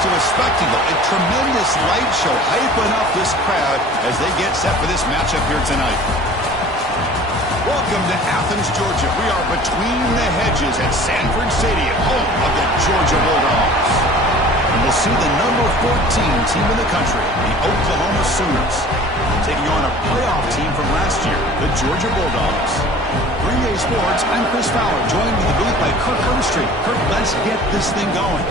to a spectacle, a tremendous light show, hyping up this crowd as they get set for this matchup here tonight. Welcome to Athens, Georgia. We are between the hedges at Sanford Stadium, home of the Georgia Bulldogs. And we'll see the number 14 team in the country, the Oklahoma Sooners, taking on a playoff team from last year, the Georgia Bulldogs. 3A Sports, I'm Chris Fowler, joined in the booth by Kirk Herbstreit. Kirk, let's get this thing going.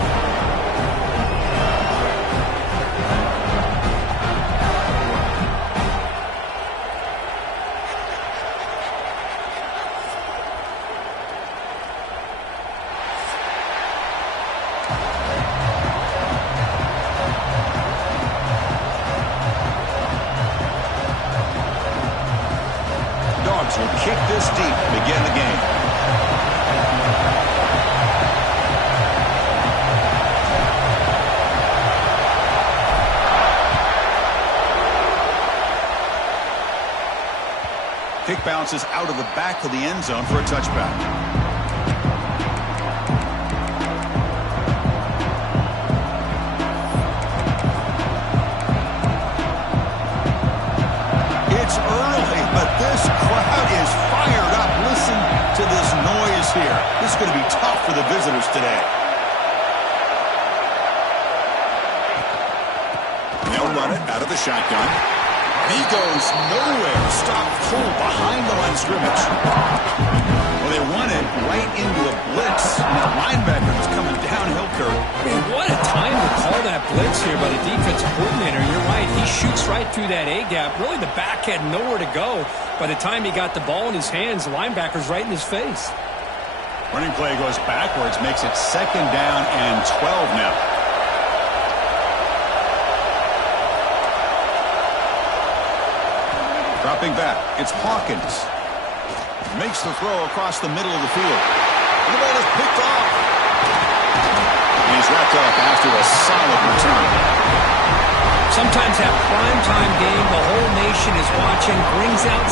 Will kick this deep to begin the game. Kick bounces out of the back of the end zone for a touchback. This crowd is fired up. Listen to this noise here. This is going to be tough for the visitors today. They'll run it out of the shotgun. He goes nowhere. Stopped full behind the line of scrimmage. Well, they run it right into a blitz. And that linebacker is coming downhill, Kurt. Man, what a time to call that blitz here by the defensive coordinator. You're right. He shoots right through that A-gap. Really, the back had nowhere to go. By the time he got the ball in his hands, the linebacker's right in his face. Running play goes backwards, makes it 2nd down and 12 now. Dropping back, it's Hawkins. Makes the throw across the middle of the field. And the ball is picked off. And he's wrapped up after a solid return. Sometimes that primetime game, the whole nation is watching, brings out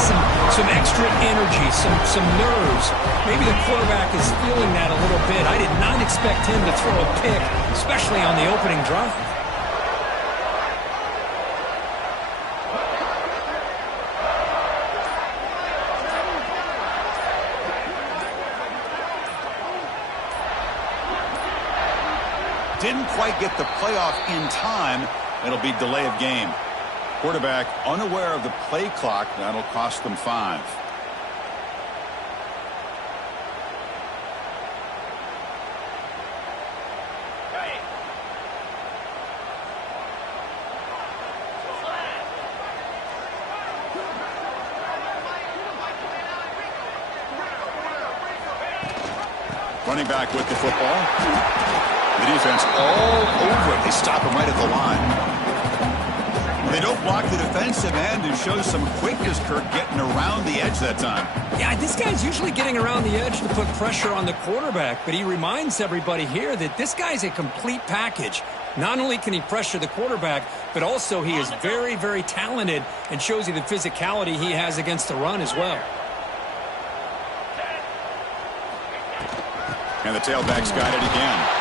some extra energy, some nerves. Maybe the quarterback is feeling that a little bit. I did not expect him to throw a pick, especially on the opening drive. Didn't quite get the playoff in time. It'll be delay of game. Quarterback unaware of the play clock. That'll cost them 5. Running back with the football. The defense all over it. They stop him right at the line. They don't block the defensive end who shows some quickness, Kirk, getting around the edge that time. Yeah, this guy's usually getting around the edge to put pressure on the quarterback, but he reminds everybody here that this guy's a complete package. Not only can he pressure the quarterback, but also he is very, very talented and shows you the physicality he has against the run as well. And the tailback's got it again.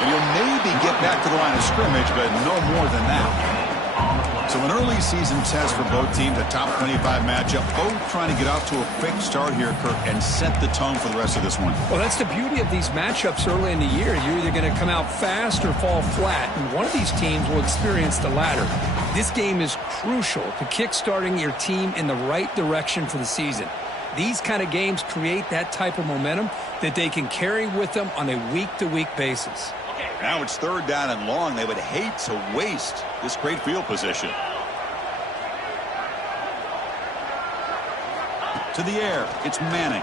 And he'll maybe get back to the line of scrimmage, but no more than that. So an early season test for both teams, a top 25 matchup, both trying to get off to a quick start here, Kirk, and set the tone for the rest of this one. Well, that's the beauty of these matchups early in the year. You're either going to come out fast or fall flat, and one of these teams will experience the latter. This game is crucial to kick-starting your team in the right direction for the season. These kind of games create that type of momentum that they can carry with them on a week-to-week basis. Now it's 3rd down and long. They would hate to waste this great field position. To the air, it's Manning.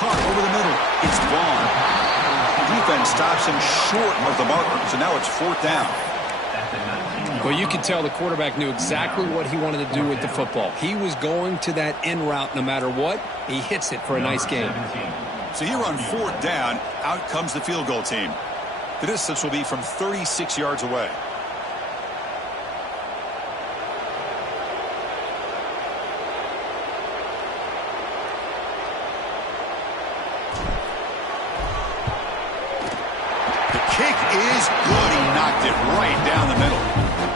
Caught over the middle, it's Vaughn. Defense stops him short of the marker, so now it's 4th down. Well, you could tell the quarterback knew exactly what he wanted to do with the football. He was going to that end route no matter what. He hits it for a nice game. So here on 4th down, out comes the field goal team. The distance will be from 36 yards away. is good. He knocked it right down the middle.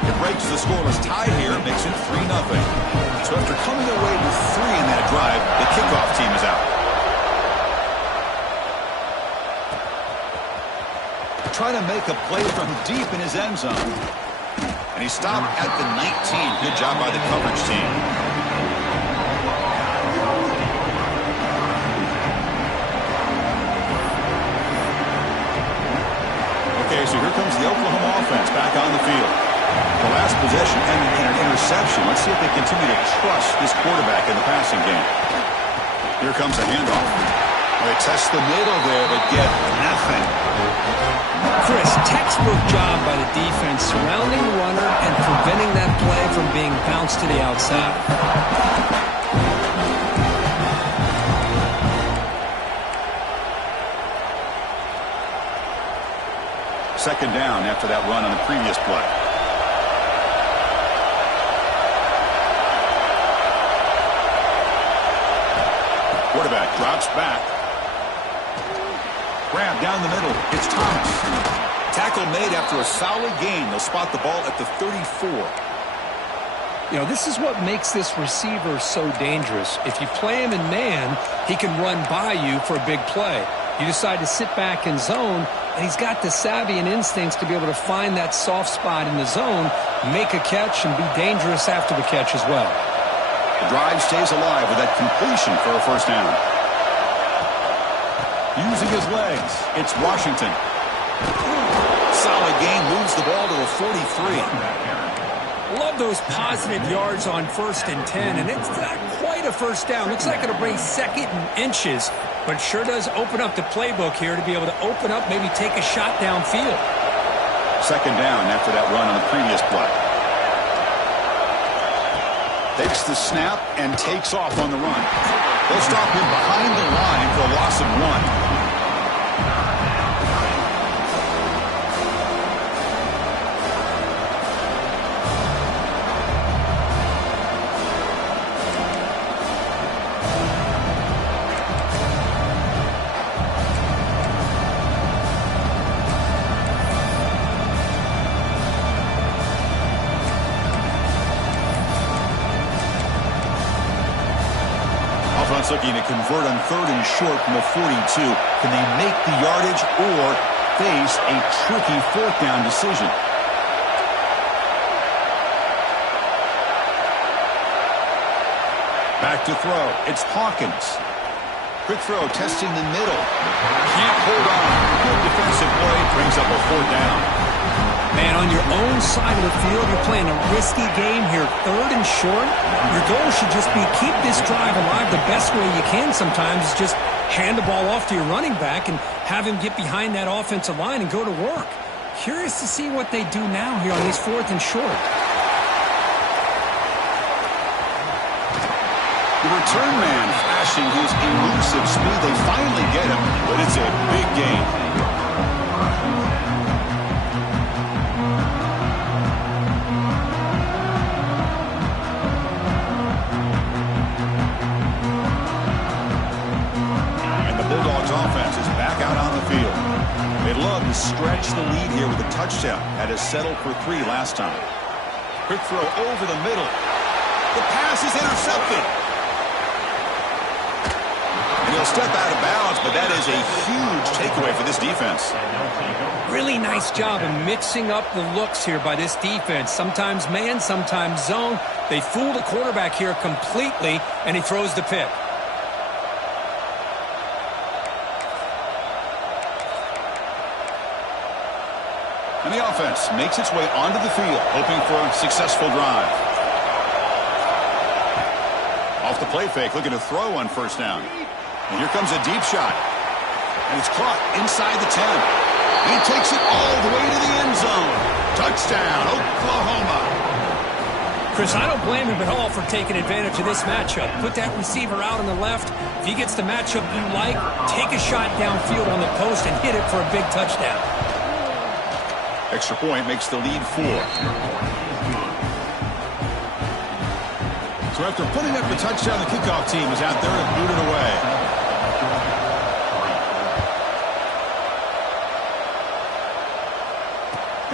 It breaks the scoreless tie here, makes it 3-0. So after coming away with 3 in that drive, the kickoff team is out. Trying to make a play from deep in his end zone. And he stopped at the 19. Good job by the coverage team. Okay, so here comes the Oklahoma offense back on the field. The last possession ended in an interception. Let's see if they continue to trust this quarterback in the passing game. Here comes a handoff. They test the middle there, but get nothing. Chris, textbook job by the defense surrounding the runner and preventing that play from being bounced to the outside. Second down after that run on the previous play. Quarterback drops back. Grab down the middle. It's Thomas. Tackle made after a solid gain. They'll spot the ball at the 34. You know, this is what makes this receiver so dangerous. If you play him in man, he can run by you for a big play. You decide to sit back in zone, and he's got the savvy and instincts to be able to find that soft spot in the zone, make a catch, and be dangerous after the catch as well. The drive stays alive with that completion for a first down. Using his legs, it's Washington. Solid gain, moves the ball to a 43. Love those positive yards on 1st and 10, and it's not quite a first down. Looks like it'll bring 2nd and inches, but sure does open up the playbook here to be able to open up, maybe take a shot downfield. Second down after that run on the previous play. Takes the snap and takes off on the run. They'll stop him behind the line for a loss of 1. Looking to convert on 3rd and short from the 42. Can they make the yardage or face a tricky 4th down decision? Back to throw. It's Hawkins. Quick throw, testing the middle. Can't hold on. Good defensive play, brings up a 4th down. Man, on your own side of the field, you're playing a risky game here, 3rd and short. Your goal should just be keep this drive alive the best way you can sometimes is just hand the ball off to your running back and have him get behind that offensive line and go to work. Curious to see what they do now here on this 4th and short. The return man flashing his elusive speed. They finally get him, but it's a big gain. Stretch the lead here with a touchdown. Had to settle for 3 last time. Quick throw over the middle. The pass is intercepted. And he'll step out of bounds, but that is a huge takeaway for this defense. Really nice job of mixing up the looks here by this defense. Sometimes man, sometimes zone. They fool the quarterback here completely, and he throws the pick. And the offense makes its way onto the field, hoping for a successful drive. Off the play fake, looking to throw on 1st down. And here comes a deep shot. And it's caught inside the 10. He takes it all the way to the end zone. Touchdown, Oklahoma. Chris, I don't blame him at all for taking advantage of this matchup. Put that receiver out on the left. If he gets the matchup you like, take a shot downfield on the post and hit it for a big touchdown. Extra point makes the lead 4. So after putting up the touchdown, the kickoff team is out there and booted away.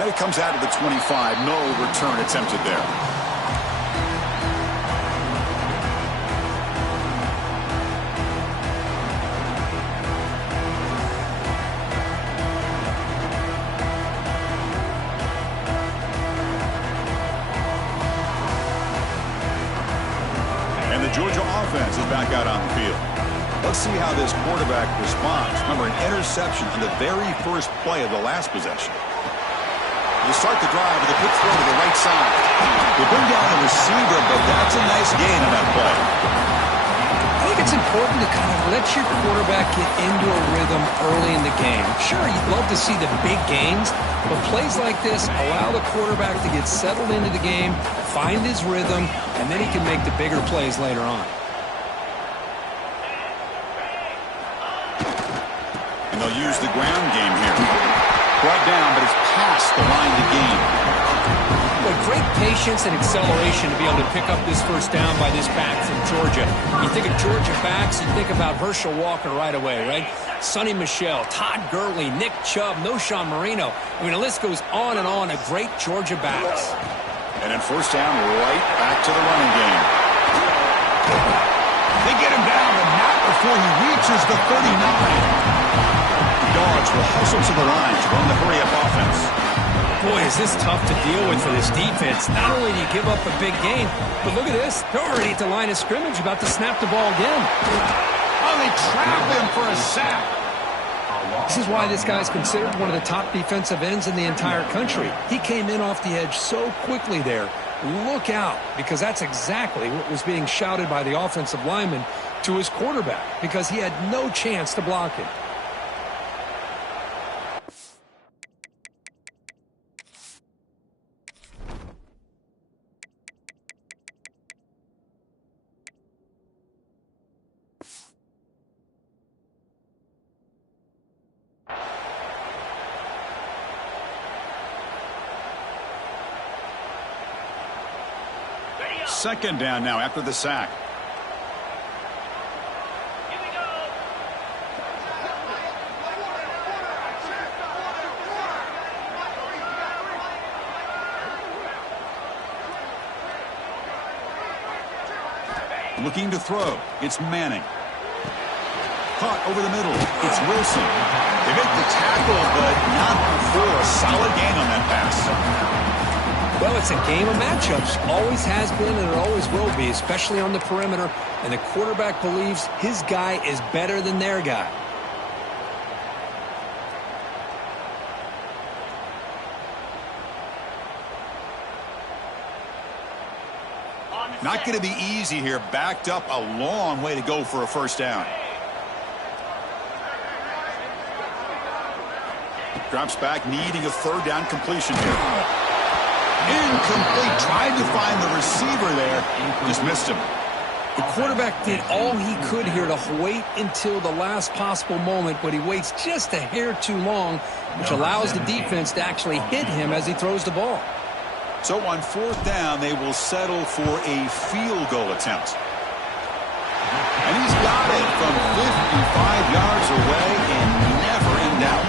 And it comes out of the 25. No return attempted there. And the Georgia offense is back out on the field. Let's see how this quarterback responds. Remember, an interception on the very first play of the last possession. You start the drive with a quick throw to the right side. They bring down the receiver, but that's a nice gain on that play. I think it's important to kind of let your quarterback get into a rhythm early in the game. Sure, you'd love to see the big gains, but plays like this allow the quarterback to get settled into the game, find his rhythm, and then he can make the bigger plays later on. And they'll use the ground game here. Brought down, but it's past the line to gain. But great patience and acceleration to be able to pick up this first down by this back from Georgia. You think of Georgia backs, you think about Herschel Walker right away, right? Sonny Michel, Todd Gurley, Nick Chubb, Knowshon Moreno. I mean, the list goes on and on of great Georgia backs. And then first down, right back to the running game. They get him down, but not before he reaches the 39. Dogs will hustle to the line to run the hurry-up offense. Boy, is this tough to deal with for this defense. Not only do you give up a big gain, but look at this. They're already at the line of scrimmage, about to snap the ball again. Oh, they trap him for a sack. This is why this guy's considered one of the top defensive ends in the entire country. He came in off the edge so quickly there. Look out, because that's exactly what was being shouted by the offensive lineman to his quarterback, because he had no chance to block him. Second down now after the sack. Looking to throw. It's Manning. Caught over the middle. It's Wilson. They make the tackle, but not before a solid gain on that pass. Well, it's a game of matchups. Always has been and it always will be, especially on the perimeter. And the quarterback believes his guy is better than their guy. Not going to be easy here. Backed up a long way to go for a first down. Drops back, needing a third down completion here. Incomplete. Tried to find the receiver there. Just missed him. The quarterback did all he could here to wait until the last possible moment, but he waits just a hair too long, which allows the defense to actually hit him as he throws the ball. So on fourth down, they will settle for a field goal attempt. And he's got it from 55 yards away and never in doubt.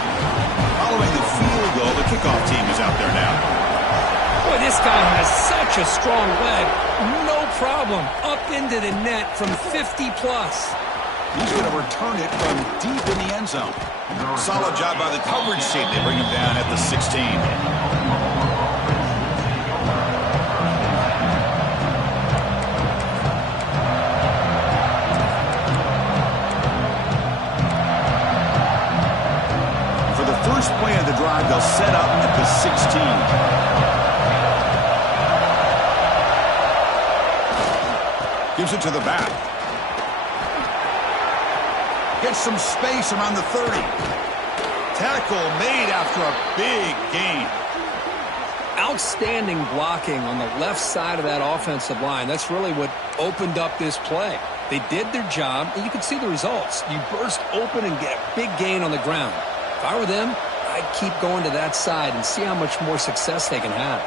Following the field goal, the kickoff team is out there now. Boy, this guy has such a strong leg. No problem. Up into the net from 50-plus. He's going to return it from deep in the end zone. Solid job by the coverage team. They bring him down at the 16. First play of the drive, they'll set up at the 16. Gives it to the back. Gets some space around the 30. Tackle made after a big gain. Outstanding blocking on the left side of that offensive line. That's really what opened up this play. They did their job, and you can see the results. You burst open and get a big gain on the ground. If I were them, I'd keep going to that side and see how much more success they can have.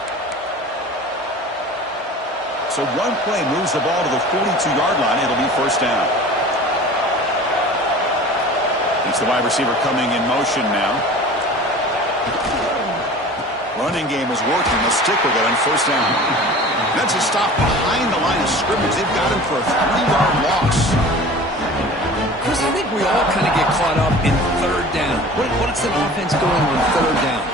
So one play moves the ball to the 42-yard line. It'll be first down. It's the wide receiver coming in motion now. Running game is working. They'll stick with it on first down. That's a stop behind the line of scrimmage. They've got him for a 3-yard loss. Chris, I think we all kind of get caught up in third down. What's an offense doing on third down?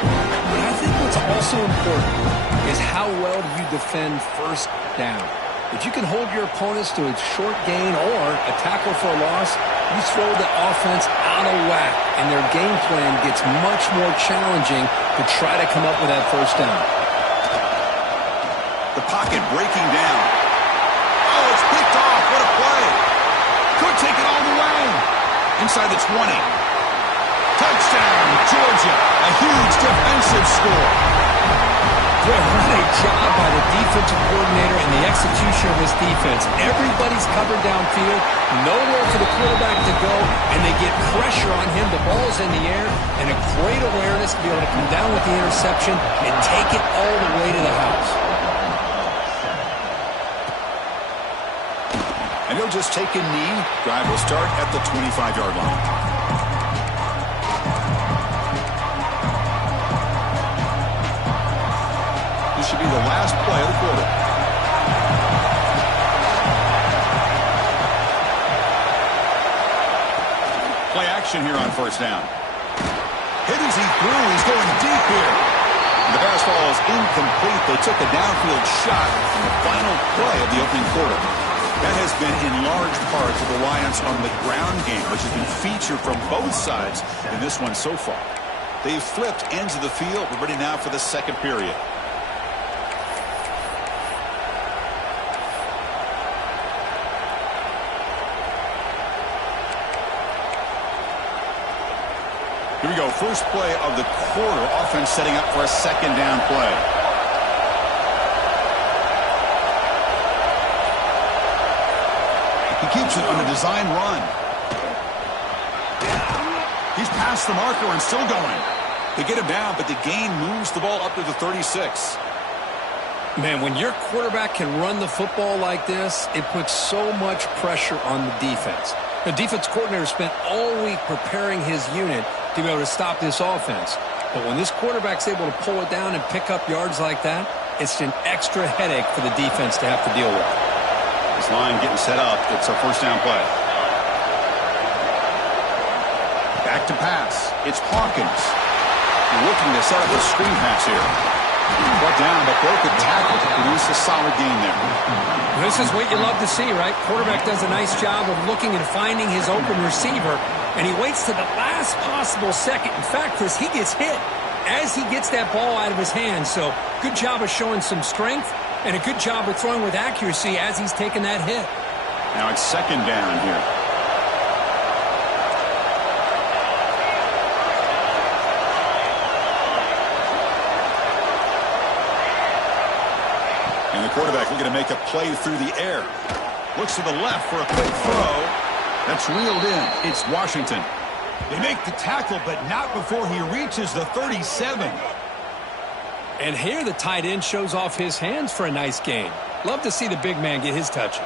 But I think what's also important is how well do you defend first down. If you can hold your opponents to a short gain or a tackle for a loss, you throw the offense out of whack, and their game plan gets much more challenging to try to come up with that first down. The pocket breaking down. Oh, it's picked off. What a play. Could take it all the way. Inside the 20. Touchdown, Georgia. A huge defensive score. Boy, what a job by the defensive coordinator and the execution of his defense. Everybody's covered downfield, nowhere for the quarterback to go, and they get pressure on him. The ball's in the air, and a great awareness to be able to come down with the interception and take it all the way to the house. And he'll just take a knee. Drive will start at the 25-yard line. This should be the last play of the quarter. Play action here on first down. Hit as he threw. He's going deep here. The pass ball is incomplete. They took a downfield shot in the final play of the opening quarter. That has been in large part the reliance on the ground game, which has been featured from both sides in this one so far. They've flipped ends of the field. We're ready now for the second period. Here we go. First play of the quarter. Offense setting up for a second down play. He keeps it on a design run. He's past the marker and still going. They get him down, but the gain moves the ball up to the 36. Man, when your quarterback can run the football like this, it puts so much pressure on the defense. The defense coordinator spent all week preparing his unit to be able to stop this offense. But when this quarterback's able to pull it down and pick up yards like that, it's an extra headache for the defense to have to deal with. This line getting set up. It's a first down play. Back to pass. It's Hawkins. Looking to set up a screen pass here. Brought down, but broke a tackle to produce a solid gain there. This is what you love to see, right? Quarterback does a nice job of looking and finding his open receiver, and he waits to the last possible second. In fact, Chris, he gets hit as he gets that ball out of his hands. So good job of showing some strength and a good job of throwing with accuracy as he's taking that hit. Now it's second down here. And the quarterback looking to make a play through the air. Looks to the left for a quick throw. That's reeled in. It's Washington. They make the tackle, but not before he reaches the 37. And here the tight end shows off his hands for a nice gain. Love to see the big man get his touches.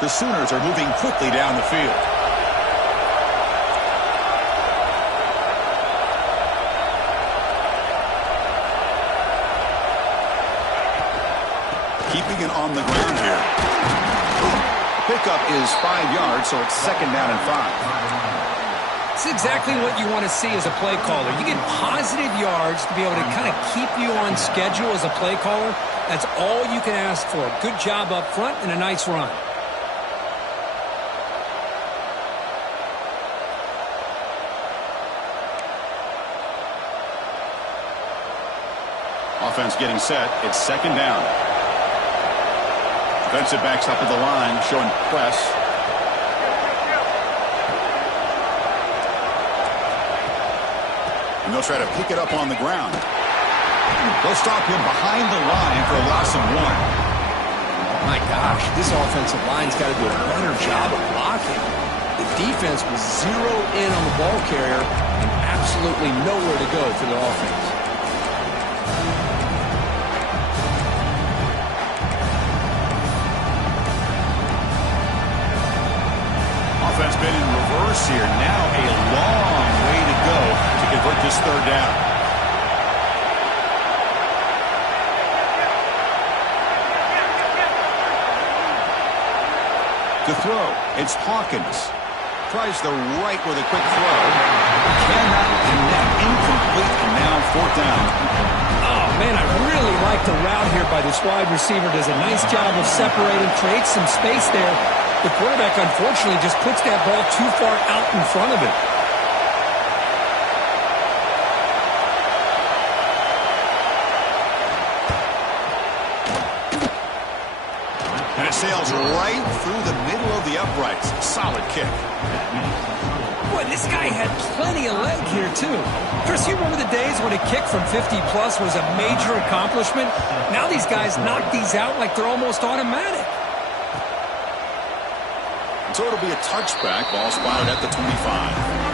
The Sooners are moving quickly down the field. Keeping it on the ground here. Pickup is 5 yards, so it's second down and 5. It's exactly what you want to see as a play caller. You get positive yards to be able to kind of keep you on schedule as a play caller. That's all you can ask for. Good job up front and a nice run. Offense getting set. It's second down. Defensive backs up at the line, showing press. And they'll try to pick it up on the ground. They'll stop him behind the line for a loss of 1. My gosh, this offensive line's got to do a better job of blocking. The defense was zero in on the ball carrier and absolutely nowhere to go for the offense. Offense been in reverse here. Now a long way to go To throw, it's Hawkins. Tries the right with a quick throw. Cannot connect, incomplete, and now fourth down. Oh, man, I really like the route here by this wide receiver. Does a nice job of separating, creates some space there. The quarterback, unfortunately, just puts that ball too far out in front of it. And it sails right through the middle of the uprights. Solid kick. Boy, this guy had plenty of leg here, too. Chris, you remember the days when a kick from 50-plus was a major accomplishment? Now these guys knock these out like they're almost automatic. So it'll be a touchback. Ball spotted at the 25.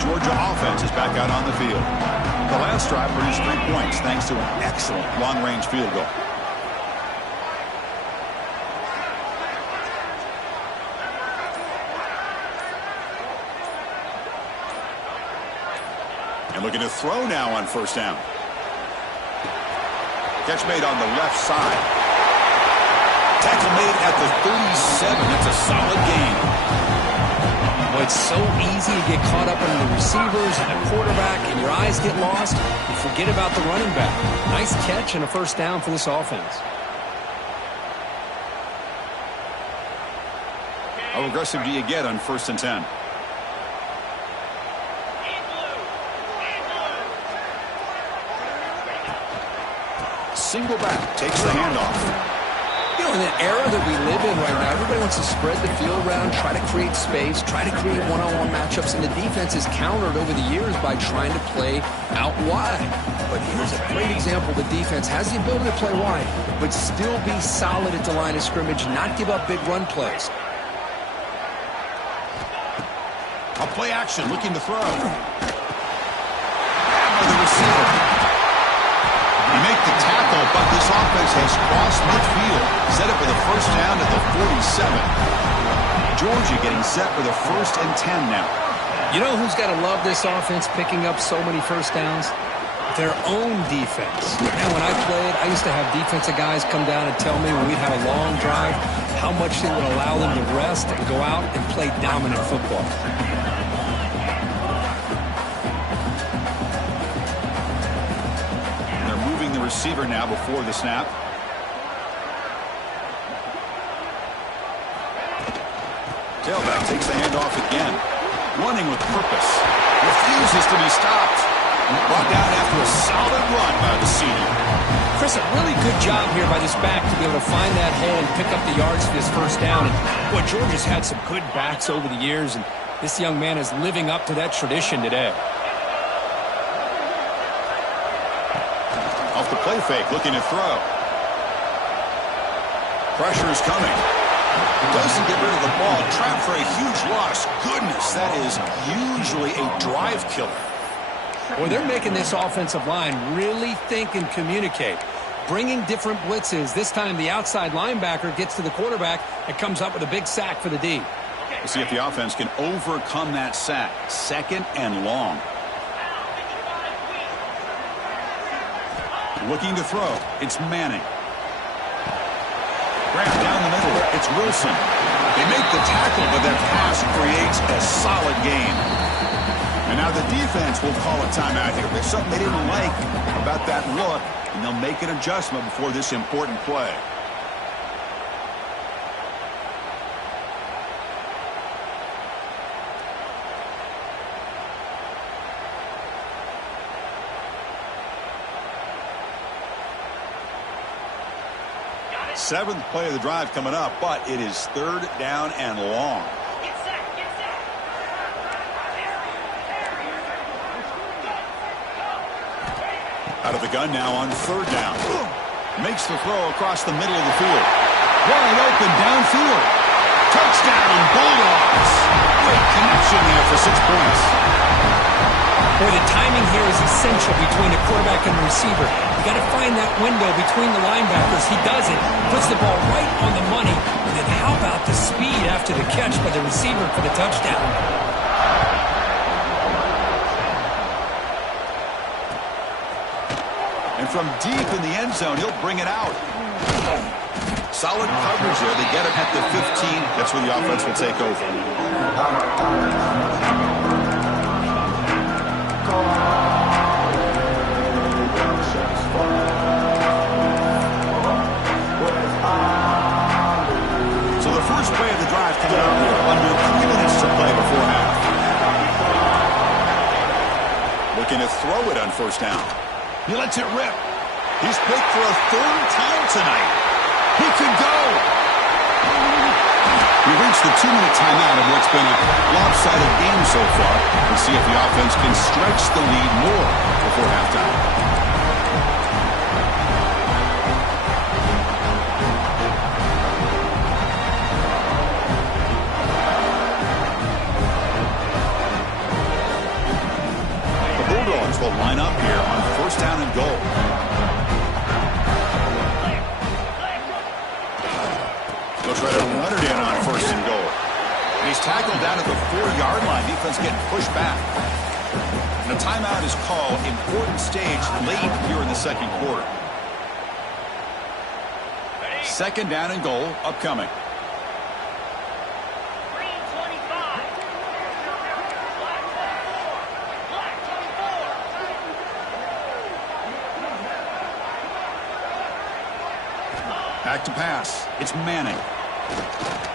Georgia offense is back out on the field. The last drive produced 3 points thanks to an excellent long-range field goal. And looking to throw now on first down. Catch made on the left side. Tackle made at the 37. That's a solid gain. Well, it's so easy to get caught up in the receivers and the quarterback, and your eyes get lost. You forget about the running back. Nice catch and a first down for this offense. How aggressive do you get on 1st and 10? Single back, takes the handoff. You know, in the era that we live in right now, everybody wants to spread the field around, try to create space, try to create one-on-one matchups, and the defense is countered over the years by trying to play out wide. But here's a great example. The defense has the ability to play wide, but still be solid at the line of scrimmage, not give up big run plays. A play action, looking to throw. Grab the receiver. They make the tackle, but this offense has crossed midfield. Set up for the first down at the 47. Georgia getting set for the 1st and 10 now. You know who's got to love this offense picking up so many first downs? Their own defense. Man, when I played, I used to have defensive guys come down and tell me when we'd have a long drive how much they would allow them to rest and go out and play dominant football. Receiver now before the snap. Tailback takes the handoff again. Running with purpose. Refuses to be stopped. Brought down after a solid run by the senior. Chris, a really good job here by this back to be able to find that hole and pick up the yards for his first down. And boy, Georgia's had some good backs over the years, and this young man is living up to that tradition today. Off the play fake, looking to throw. Pressure is coming. Doesn't get rid of the ball. Trapped for a huge loss. Goodness, that is usually a drive killer. Well, they're making this offensive line really think and communicate. Bringing different blitzes. This time the outside linebacker gets to the quarterback and comes up with a big sack for the D. We'll see if the offense can overcome that sack. 2nd and long. Looking to throw. It's Manning. Grab down the middle. It's Wilson. They make the tackle, but that pass creates a solid gain. And now the defense will call a timeout here. There's something they didn't like about that look, and they'll make an adjustment before this important play. Seventh play of the drive coming up, but it is 3rd down and long. Out of the gun now on 3rd down. Makes the throw across the middle of the field. Wide open downfield. Touchdown, Bulldogs. Great connection there for 6 points. Boy, the timing here is essential between the quarterback and the receiver. You got to find that window between the linebackers. He does it, puts the ball right on the money, and then how about the speed after the catch by the receiver for the touchdown? And from deep in the end zone, he'll bring it out. Solid coverage there. They get him at the 15. That's where the offense will take over. So the first play of the drive coming out here. Under 3 minutes to play before half. Looking to throw it on first down. He lets it rip. He's picked for a 3rd time tonight. He could go. We reached the 2-minute timeout of what's been a lopsided game so far. We'll see if the offense can stretch the lead more before halftime. The Bulldogs will line up here on first down and goal. They'll try to run it in on first and goal. And he's tackled down at the 4-yard line. Defense getting pushed back. And a timeout is called. Important stage late here in the second quarter. Second down and goal upcoming. Back to pass. It's Manning.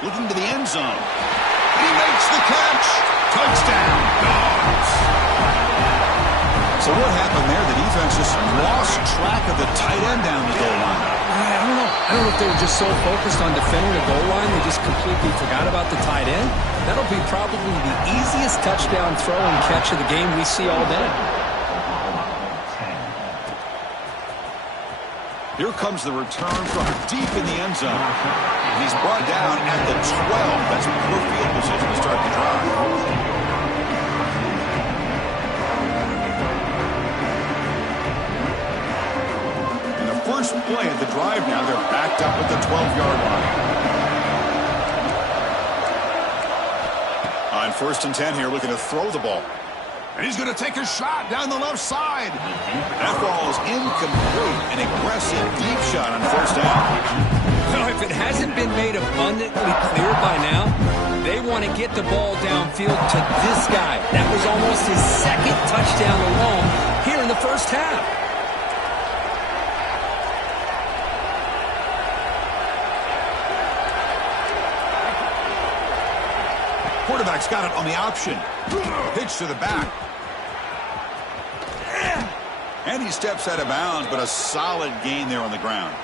Looking to the end zone. He makes the catch. Touchdown, Dogs. So what happened there? The defense just lost track of the tight end down the goal line. I don't know. I don't know if they were just so focused on defending the goal line, they just completely forgot about the tight end. That'll be probably the easiest touchdown throw and catch of the game we see all day. Here comes the return from deep in the end zone. And he's brought down at the 12. That's poor field position to start the drive. And the first play of the drive now, they're backed up at the 12-yard line. On first and 10 here, looking to throw the ball. And he's going to take a shot down the left side. That ball is incomplete. An aggressive deep shot on first down. Well, if it hasn't been made abundantly clear by now, they want to get the ball downfield to this guy. That was almost his second touchdown alone here in the first half. Quarterback's got it on the option. Pitch to the back. And he steps out of bounds, but a solid gain there on the ground.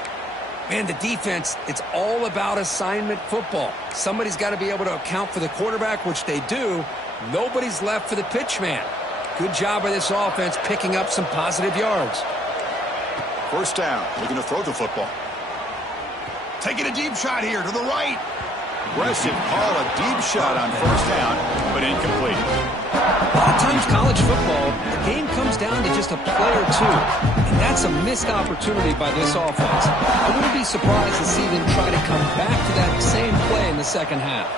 Man, the defense, it's all about assignment football. Somebody's got to be able to account for the quarterback, which they do. Nobody's left for the pitch man. Good job by this offense picking up some positive yards. First down, looking to throw the football. Taking a deep shot here to the right. Aggressive call, a deep shot on first down, but incomplete. A lot of times college football, the game comes down to just a play or two, and that's a missed opportunity by this offense. I wouldn't be surprised to see them try to come back to that same play in the second half.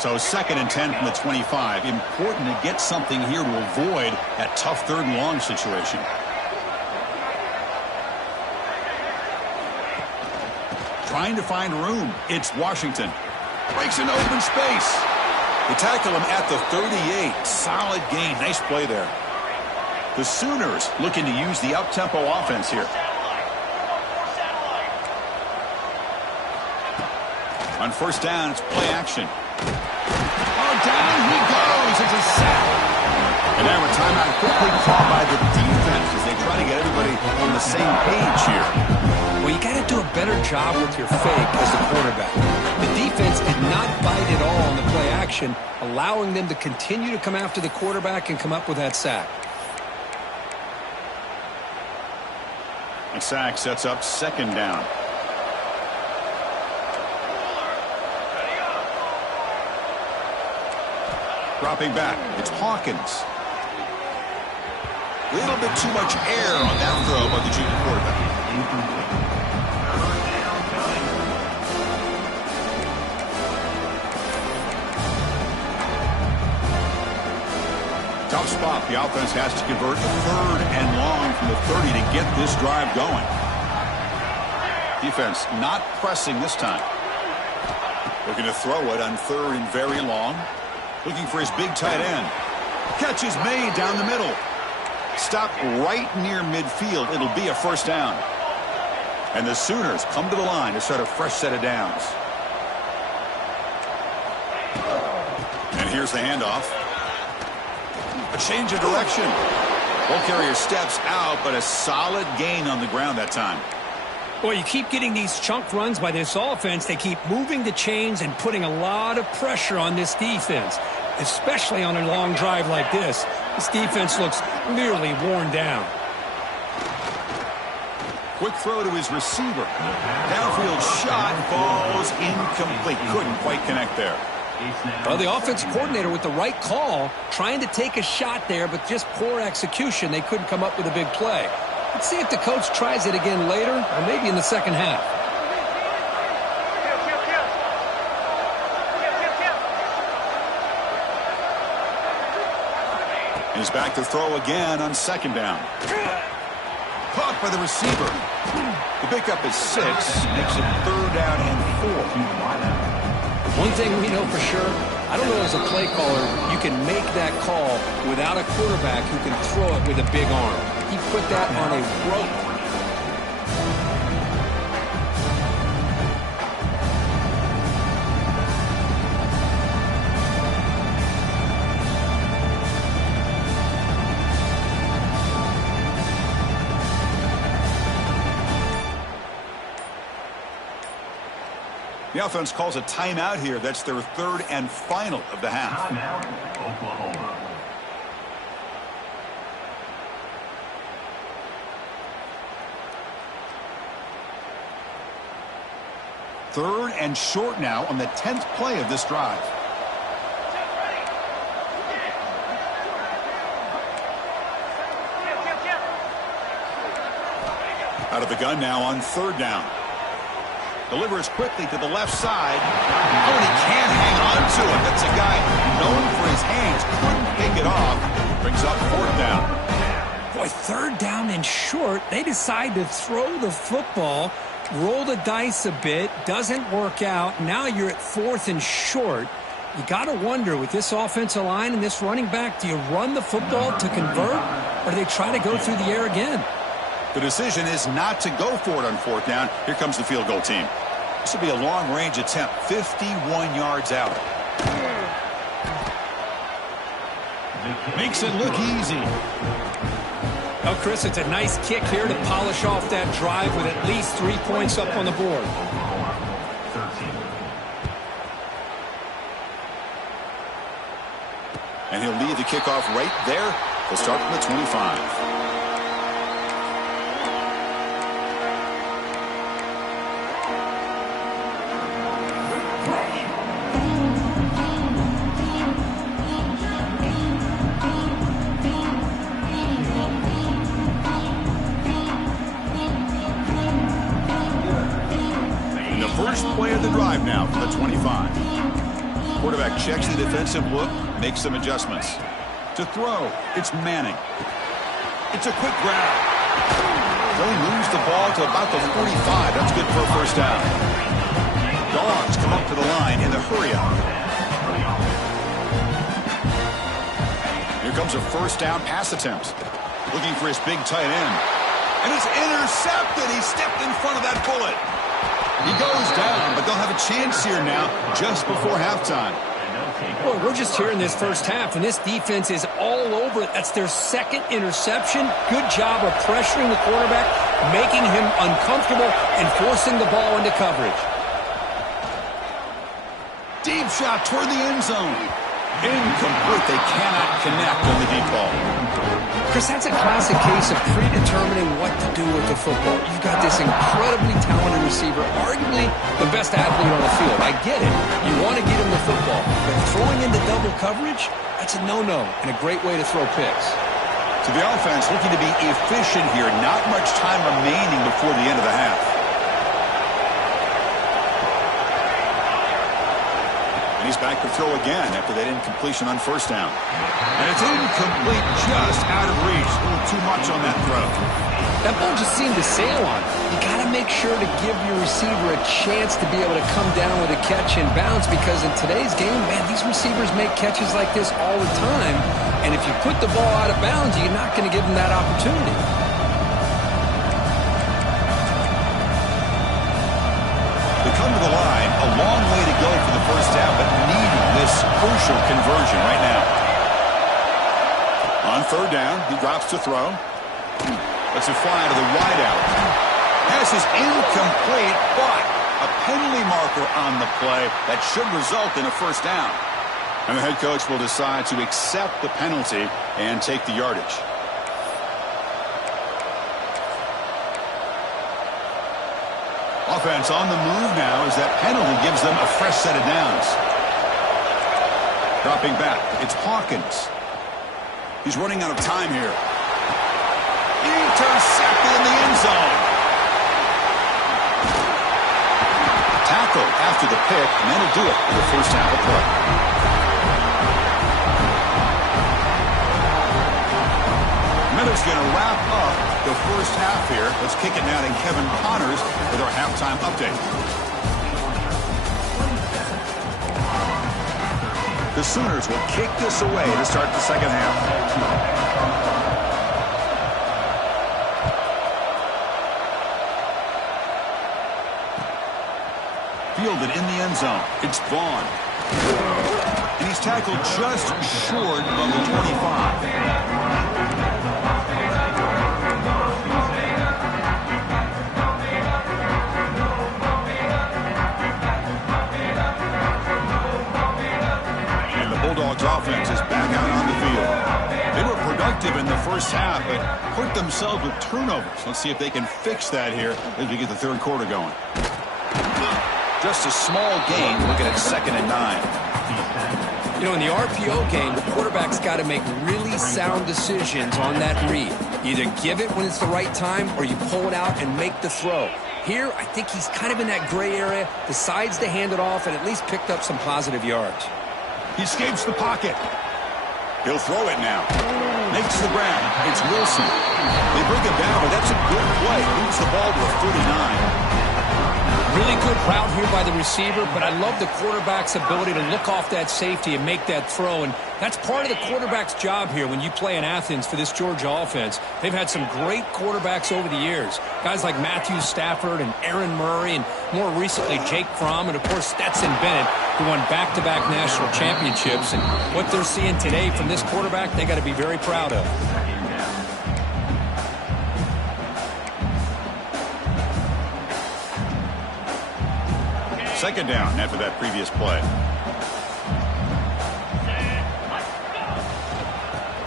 So second and 10 from the 25. Important to get something here to avoid that tough third and long situation. Trying to find room. It's Washington. Breaks into open space. They tackle him at the 38. Solid gain. Nice play there. The Sooners looking to use the up-tempo offense here. On first down, it's play action. Oh, down he goes. It's a sack. And now a timeout quickly called by the defense as they try to get everybody on the same page here. Well, you got to do a better job with your fake as the quarterback. The defense did not bite at all on the play action, allowing them to continue to come after the quarterback and come up with that sack. A sack sets up second down. Dropping back, it's Hawkins. A little bit too much air on that throw by the junior quarterback. Tough spot. The offense has to convert a 3rd and long from the 30 to get this drive going. Defense not pressing this time. Looking to throw it on 3rd and very long. Looking for his big tight end. Catch is made down the middle. Stop right near midfield. It'll be a first down. And the Sooners come to the line to start a fresh set of downs. And here's the handoff. A change of direction. Ball carrier steps out, but a solid gain on the ground that time. Well, you keep getting these chunk runs by this offense. They keep moving the chains and putting a lot of pressure on this defense, especially on a long drive like this. This defense looks clearly worn down. Quick throw to his receiver. Downfield shot falls incomplete. Couldn't quite connect there. Well, the offensive coordinator with the right call, trying to take a shot there, but just poor execution. They couldn't come up with a big play. Let's see if the coach tries it again later, or maybe in the second half. He's back to throw again on 2nd down. Caught by the receiver. The pickup is 6, makes it 3rd down and 4. One thing we know for sure, I don't know as a play caller, you can make that call without a quarterback who can throw it with a big arm. He put that on a rope. The offense calls a timeout here. That's their 3rd and final of the half. Timeout, Oklahoma. Third and short now on the 10th play of this drive. Out of the gun now on 3rd down. Delivers quickly to the left side. Oh, and he can't hang on to it. That's a guy known for his hands. Couldn't pick it off. Brings up 4th down. Boy, 3rd down and short. They decide to throw the football, roll the dice a bit. Doesn't work out. Now you're at 4th and short. You got to wonder, with this offensive line and this running back, do you run the football to convert, or do they try to go through the air again? The decision is not to go for it on 4th down. Here comes the field goal team. This will be a long-range attempt, 51 yards out. Makes it look easy. Well, Chris, it's a nice kick here to polish off that drive with at least 3 points up on the board. And he'll lead the kickoff right there. He'll start from the 25. Play of the drive now from the 25. Quarterback checks the defensive look, makes some adjustments. To throw, it's Manning. It's a quick grab. He moves the ball to about the 45. That's good for a first down. Dogs come up to the line in the hurry-up. Here comes a first down pass attempt. Looking for his big tight end. And it's intercepted. He stepped in front of that bullet. He goes down, but they'll have a chance here now just before halftime. Well, we're just here in this first half, and this defense is all over it. That's their 2nd interception. Good job of pressuring the quarterback, making him uncomfortable, and forcing the ball into coverage. Deep shot toward the end zone. Incomplete. They cannot connect on the deep ball. Chris, that's a classic case of predetermining what to do with the football. You've got this incredibly talented receiver, arguably the best athlete on the field. I get it. You want to get him the football. But throwing into double coverage, that's a no-no and a great way to throw picks. So the offense looking to be efficient here. Not much time remaining before the end of the half. And he's back to throw again after that incompletion on first down. And it's incomplete, just out of reach. A little too much on that throw. That ball just seemed to sail on. You got to make sure to give your receiver a chance to be able to come down with a catch and bounce, because in today's game, man, these receivers make catches like this all the time. And if you put the ball out of bounds, you're not going to give them that opportunity. They come to the line, a long way to go for the first down, but needing this crucial conversion right now. On third down, he drops to throw. Lets it fly to the wideout. Pass is incomplete, but a penalty marker on the play that should result in a first down. And the head coach will decide to accept the penalty and take the yardage. Offense on the move now as that penalty gives them a fresh set of downs. Dropping back, it's Hawkins. He's running out of time here. Intercepted in the end zone. Tackle after the pick, and that'll do it for the first half of play. Miller's going to wrap up the first half here. Let's kick it now to Kevin Connors with our halftime update. The Sooners will kick this away to start the second half. Fielded in the end zone. It's Vaughn. And he's tackled just short of the 25. And the Bulldogs offense is back out on the field. They were productive in the first half, but hurt themselves with turnovers. Let's see if they can fix that here as we get the third quarter going. Just a small gain, looking at 2nd and 9. You know, in the RPO game, the quarterback's got to make really sound decisions on that read. Either give it when it's the right time or you pull it out and make the throw. Here, I think he's kind of in that gray area, decides to hand it off and at least picked up some positive yards. He escapes the pocket. He'll throw it now. Makes the ground. It's Wilson. They bring him down, but that's a good play. Moves the ball to a 39. Really good route here by the receiver, but I love the quarterback's ability to look off that safety and make that throw. And that's part of the quarterback's job here when you play in Athens for this Georgia offense. They've had some great quarterbacks over the years. Guys like Matthew Stafford and Aaron Murray, and more recently Jake Fromm, and of course Stetson Bennett, who won back-to-back national championships. And what they're seeing today from this quarterback, they got to be very proud of. Second down after that previous play.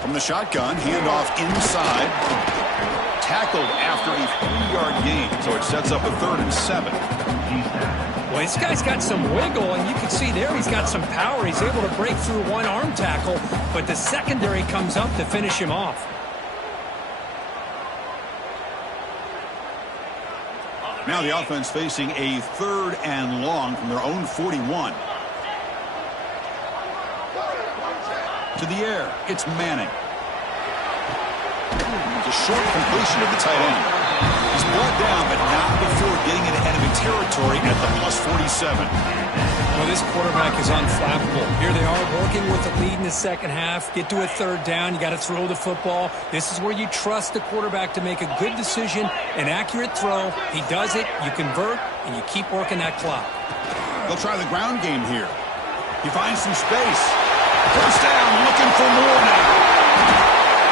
From the shotgun, handoff inside. Tackled after a 3-yard gain, so it sets up a 3rd and 7. Well, this guy's got some wiggle, and you can see there he's got some power. He's able to break through one arm tackle, but the secondary comes up to finish him off. Now the offense facing a 3rd and long from their own 41. To the air, it's Manning. It's a short completion of the tight end. He's brought down, but not before getting into enemy territory at the plus 47. Well, this quarterback is unflappable. Here they are working with the lead in the second half. Get to a 3rd down. You got to throw the football. This is where you trust the quarterback to make a good decision, an accurate throw. He does it, you convert, and you keep working that clock. They'll try the ground game here. He finds some space. First down, looking for more now.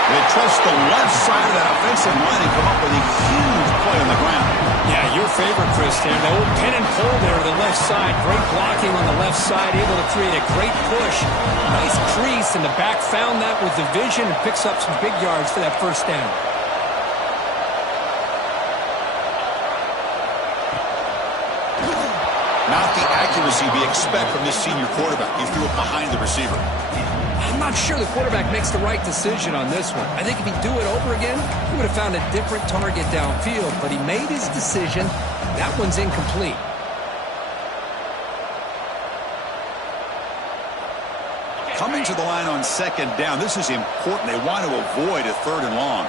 They trust the left side of that offensive line and come up with a huge play on the ground. Yeah, your favorite, Chris, there. The old pin and pull there to the left side. Great blocking on the left side, able to create a great push. Nice crease, and the back found that with the vision and picks up some big yards for that first down. Not the accuracy we expect from this senior quarterback. He threw it behind the receiver. I'm not sure the quarterback makes the right decision on this one. I think if he'd do it over again, he would have found a different target downfield, but he made his decision. That one's incomplete. Coming to the line on second down, this is important. They want to avoid a 3rd and long.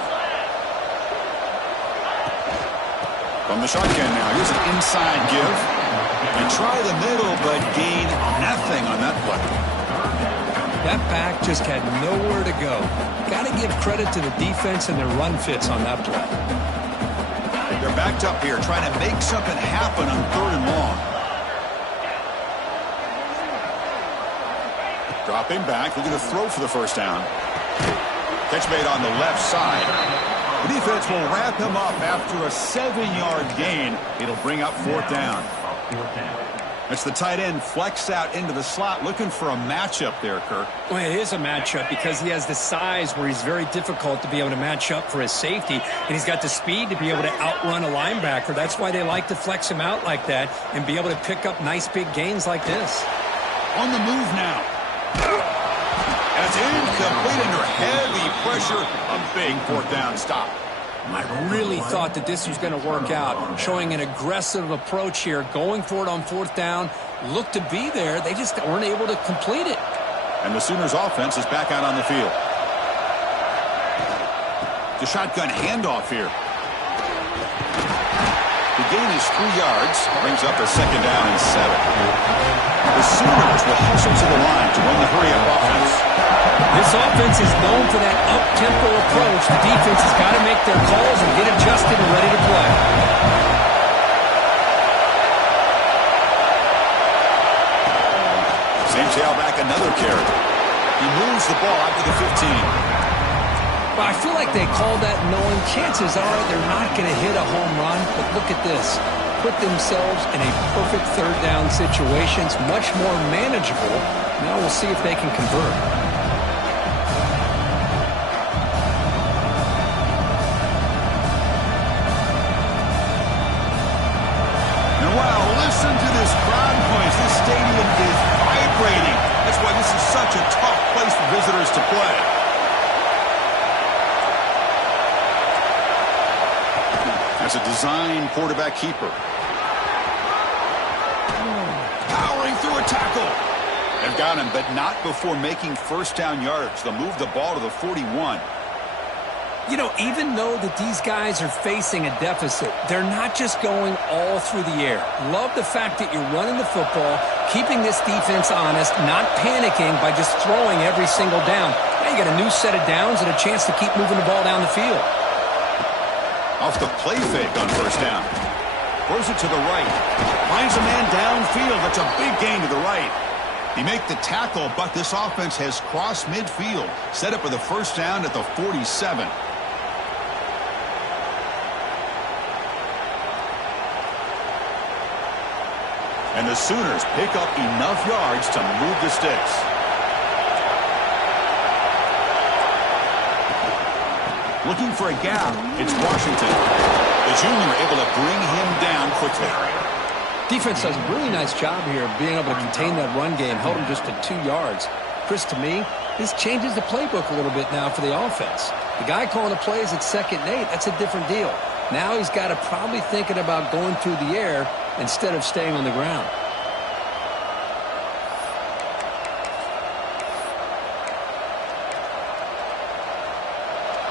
From the shotgun now, here's an inside give. And try the middle, but gain nothing on that play. That back just had nowhere to go. Got to give credit to the defense and their run fits on that play. They're backed up here, trying to make something happen on 3rd and long. Dropping back, looking to throw for the first down. Catch made on the left side. The defense will wrap him up after a 7-yard gain. It'll bring up 4th down. It's the tight end flexed out into the slot, looking for a matchup there, Kirk. Well, it is a matchup because he has the size where he's very difficult to be able to match up for his safety, and he's got the speed to be able to outrun a linebacker. That's why they like to flex him out like that and be able to pick up nice big gains like this. On the move now. That's incomplete under heavy pressure. A big 4th down stop. I really thought that this was going to work out, showing an aggressive approach here, going for it on 4th down, looked to be there. They just weren't able to complete it. And the Sooners offense is back out on the field. The shotgun handoff here. The gain is 3 yards, brings up a 2nd down and 7. The Sooners will hustle to the line to run the hurry-up offense. This offense is known for that up-tempo approach. The defense has got to make their calls and get adjusted and ready to play. Same tailback, another carry. He moves the ball out to the 15. Well, I feel like they called that knowing chances are they're not going to hit a home run. But look at this. Put themselves in a perfect 3rd down situation. It's much more manageable. Now we'll see if they can convert. Listen to this crowd noise. This stadium is vibrating. That's why this is such a tough place for visitors to play. That's a design quarterback keeper. Powering through a tackle. They've got him, but not before making 1st down yardage. They'll move the ball to the 41. You know, even though that these guys are facing a deficit, they're not just going all through the air. Love the fact that you're running the football, keeping this defense honest, not panicking by just throwing every single down. Now you got a new set of downs and a chance to keep moving the ball down the field. Off the play fake on 1st down. Throws it to the right. Finds a man downfield. That's a big gain to the right. He make the tackle, but this offense has crossed midfield. Set up for the 1st down at the 47. And the Sooners pick up enough yards to move the sticks. Looking for a gap, it's Washington. The junior able to bring him down quickly. Defense does a really nice job here of being able to contain that run game, held him just to 2 yards. Chris, to me, this changes the playbook a little bit now for the offense. The guy calling the plays at 2nd and 8, that's a different deal. Now he's got to probably thinking about going through the air instead of staying on the ground.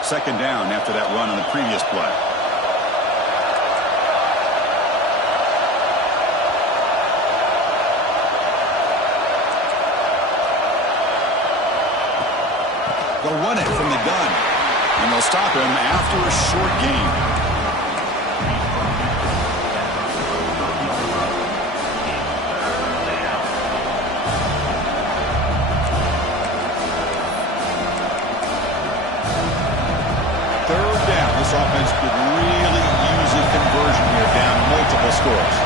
Second down after that run on the previous play. They'll run it from the gun, and they'll stop him after a short gain. This offense could really use a conversion here, down multiple scores.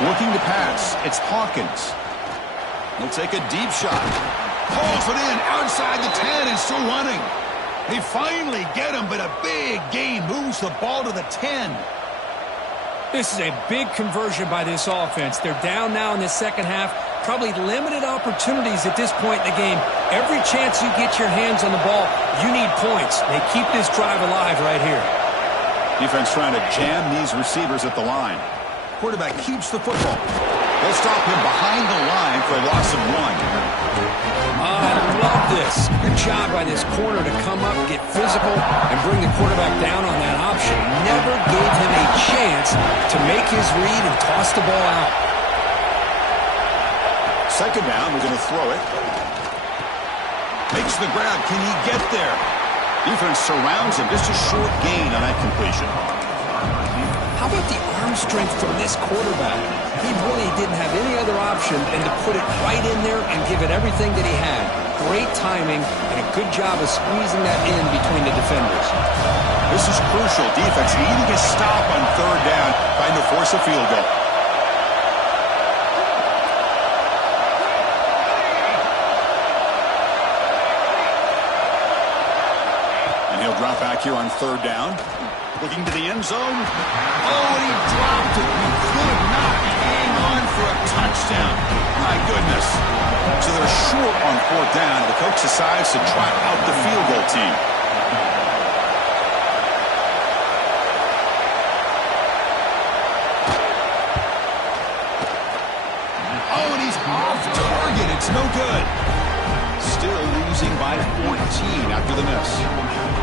Looking to pass, it's Hawkins. He'll take a deep shot. Pulls it in outside the 10 and still running. They finally get him, but a big gain moves the ball to the 10. This is a big conversion by this offense. They're down now in the second half. Probably limited opportunities at this point in the game. Every chance you get your hands on the ball, you need points. They keep this drive alive right here. Defense trying to jam these receivers at the line. Quarterback keeps the football. They'll stop him behind the line for a loss of 1. I love this. Good job by this corner to come up, get physical, and bring the quarterback down on that option. Never gave him a chance to make his read and toss the ball out. Second down, we're going to throw it. Makes the grab. Can he get there? Defense surrounds him. Just a short gain on that completion. How about the arm strength from this quarterback? He really didn't have any other option than to put it right in there and give it everything that he had. Great timing and a good job of squeezing that in between the defenders. This is crucial. Defense needing a stop on third down, trying to force a field goal. Drop back here on third down. Looking to the end zone. Oh, and he dropped it. He could not hang on for a touchdown. My goodness. So they're short on fourth down. The coach decides to try out the field goal team. Oh, and he's off target. It's no good. Still losing by 14 after the miss.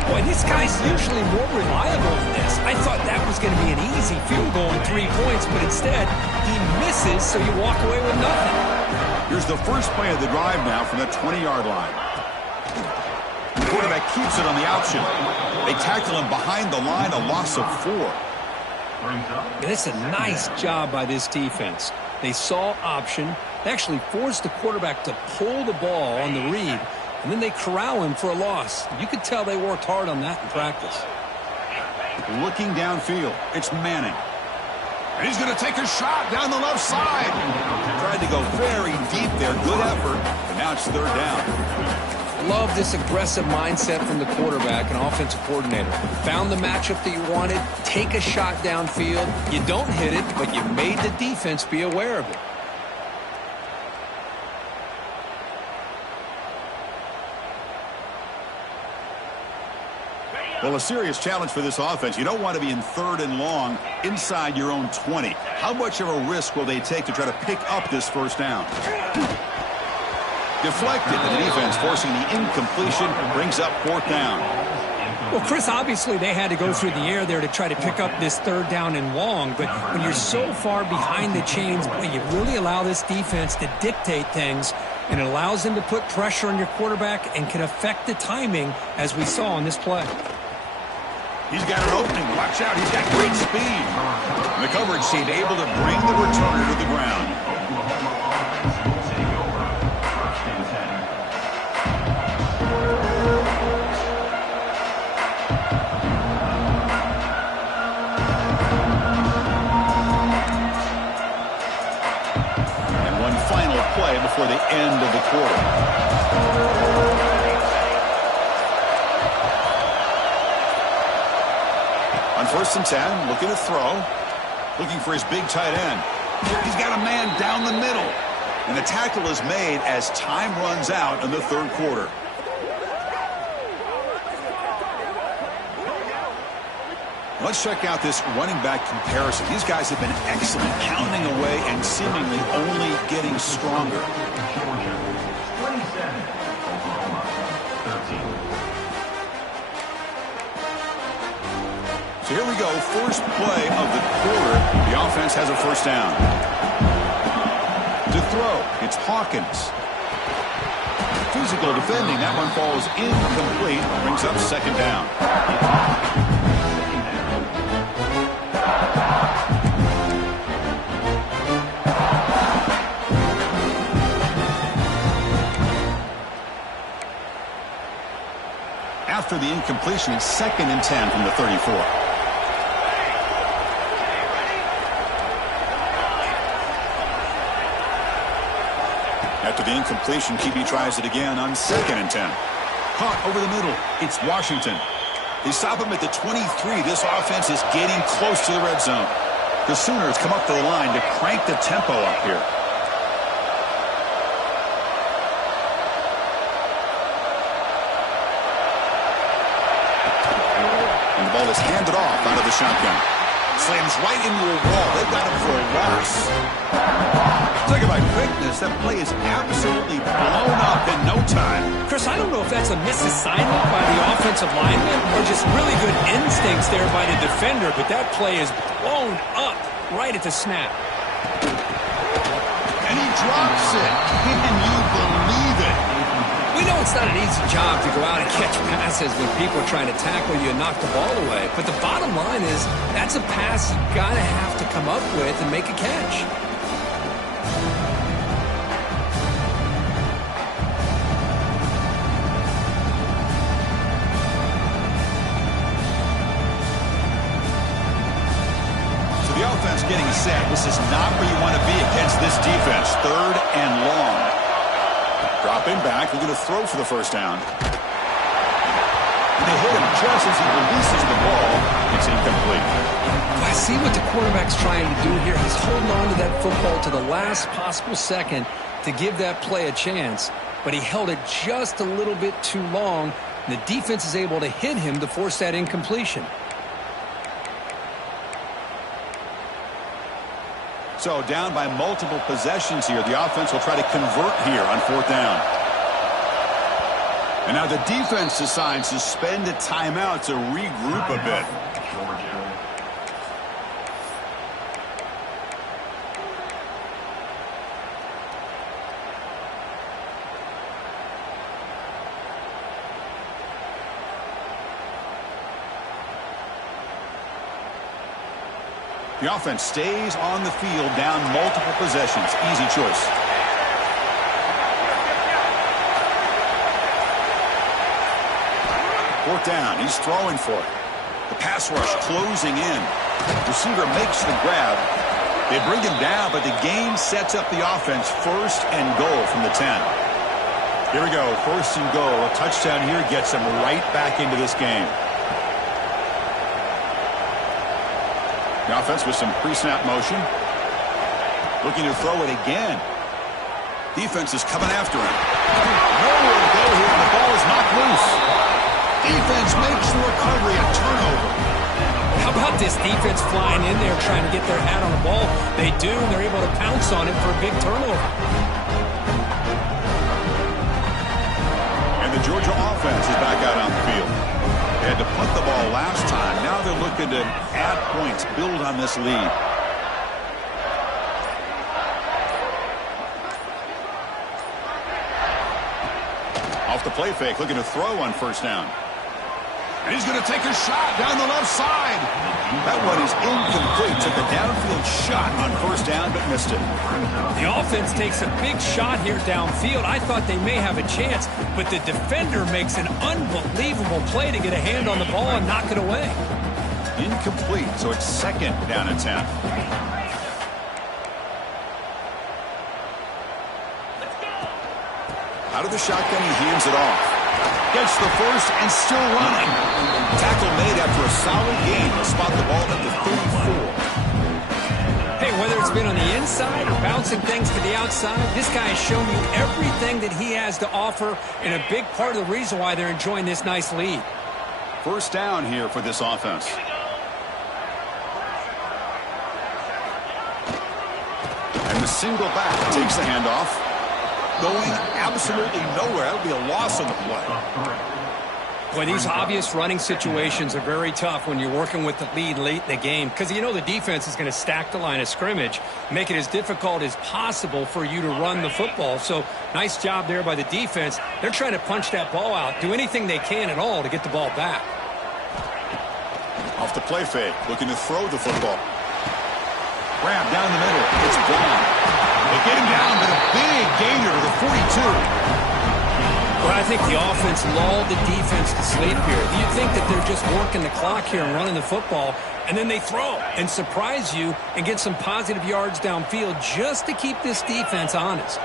Boy, this guy's usually more reliable than this. I thought that was going to be an easy field goal and 3 points, but instead, he misses, so you walk away with nothing. Here's the first play of the drive now from the 20-yard line. The quarterback keeps it on the option. They tackle him behind the line, a loss of 4. And it's a nice job by this defense. They saw option. They actually forced the quarterback to pull the ball on the read, and then they corral him for a loss. You could tell they worked hard on that in practice. Looking downfield, it's Manning. And he's going to take a shot down the left side. Tried to go very deep there. Good effort. And now it's third down. Love this aggressive mindset from the quarterback and offensive coordinator. Found the matchup that you wanted. Take a shot downfield. You don't hit it, but you made the defense be aware of it. Well, a serious challenge for this offense. You don't want to be in third and long inside your own 20. How much of a risk will they take to try to pick up this first down? Deflected, and the defense forcing the incompletion brings up fourth down. Well, Chris, obviously they had to go through the air there to try to pick up this third down and long, but when you're so far behind the chains, you really allow this defense to dictate things, and it allows them to put pressure on your quarterback and can affect the timing, as we saw on this play. He's got an opening. Watch out. He's got great speed. And the coverage team able to bring the returner to the ground. And one final play before the end of the quarter. On 1st and 10, looking to throw. Looking for his big tight end. He's got a man down the middle. And the tackle is made as time runs out in the third quarter. Let's check out this running back comparison. These guys have been excellent, pounding away and seemingly only getting stronger. So here we go, first play of the quarter. The offense has a first down. To throw, it's Hawkins. Physical defending, that one falls incomplete, brings up second down. After the incompletion, it's 2nd and 10 from the 34. After the incompletion, QB tries it again on 2nd and 10. Caught over the middle. It's Washington. They stop him at the 23. This offense is getting close to the red zone. The Sooners come up to the line to crank the tempo up here. shotgun. Slams right into a wall. They've got him for a loss. Look at my quickness. That play is absolutely blown up in no time. Chris, I don't know if that's a misassignment by the offensive lineman or just really good instincts there by the defender, but that play is blown up right at the snap. And he drops it. Can you believe it? We know it's not an easy job to go out and catch passes when people are trying to tackle you and knock the ball away. But the bottom line is that's a pass you got to have to come up with and make a catch. So the offense getting set. This is not where you want to be against this defense. 3rd and long. Dropping back, they're going to throw for the first down. And they hit him just as he releases the ball. It's incomplete. I see what the quarterback's trying to do here. He's holding on to that football to the last possible second to give that play a chance. But he held it just a little bit too long. And the defense is able to hit him to force that incompletion. So down by multiple possessions here. The offense will try to convert here on 4th down. And now the defense decides to spend a timeout to regroup a bit. Georgia. The offense stays on the field down multiple possessions. Easy choice. Fourth down. He's throwing for it. The pass rush closing in. Receiver makes the grab. They bring him down, but the game sets up the offense. 1st and goal from the 10. Here we go. 1st and goal. A touchdown here gets them right back into this game. The offense with some pre-snap motion. Looking to throw it again. Defense is coming after him. Nowhere to go here, and the ball is knocked loose. Defense makes the recovery a turnover. How about this defense flying in there trying to get their hat on the ball? They do, and they're able to pounce on it for a big turnover. And the Georgia offense is back out on the field. They had to punt the ball last time. Now they're looking to add points, build on this lead. Off the play fake, looking to throw on 1st down. And he's going to take a shot down the left side. That one is incomplete. Took a downfield shot on 1st down, but missed it. The offense takes a big shot here downfield. I thought they may have a chance, but the defender makes an unbelievable play to get a hand on the ball and knock it away. Incomplete, so it's 2nd down and 10. Out of the shotgun, he hands it off. Gets the 1st and still running. Tackle made after a solid gain to spot the ball at the 34. Hey, whether it's been on the inside or bouncing things to the outside, this guy has shown you everything that he has to offer, and a big part of the reason why they're enjoying this nice lead. 1st down here for this offense. And the single back takes the handoff. Going absolutely nowhere. That would be a loss on the play. Boy, these obvious running situations are very tough when you're working with the lead late in the game because you know the defense is going to stack the line of scrimmage, make it as difficult as possible for you to run the football. So nice job there by the defense. They're trying to punch that ball out, do anything they can at all to get the ball back. Off the play fake, looking to throw the football. Grab down the middle. It's gone. They get him down, but a big gainer to the 42. Well, I think the offense lulled the defense to sleep here. You think that they're just working the clock here and running the football, and then they throw and surprise you and get some positive yards downfield just to keep this defense honest.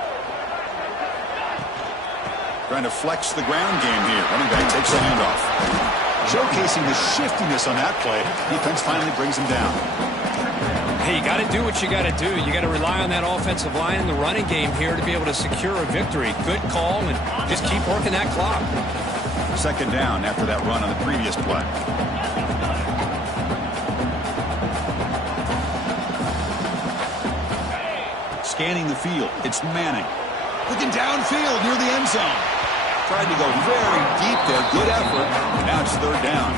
Trying to flex the ground game here. Running back takes the handoff. Showcasing the shiftiness on that play. Defense finally brings him down. Hey, you got to do what you got to do. You got to rely on that offensive line in the running game here to be able to secure a victory. Good call, and just keep working that clock. 2nd down after that run on the previous play. scanning the field. It's Manning. Looking downfield near the end zone. Tried to go very deep there. Good effort. Now it's third down.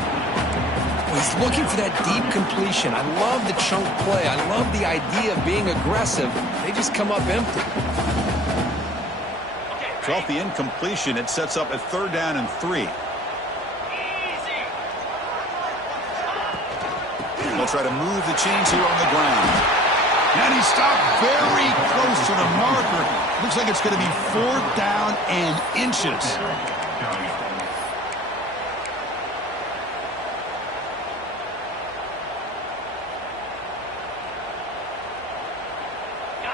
He's looking for that deep completion. I love the chunk play. I love the idea of being aggressive. They just come up empty. So off the incompletion, it sets up a third down and 3. They'll try to move the chains here on the ground. And he stopped very close to the marker. Looks like it's going to be fourth down and inches.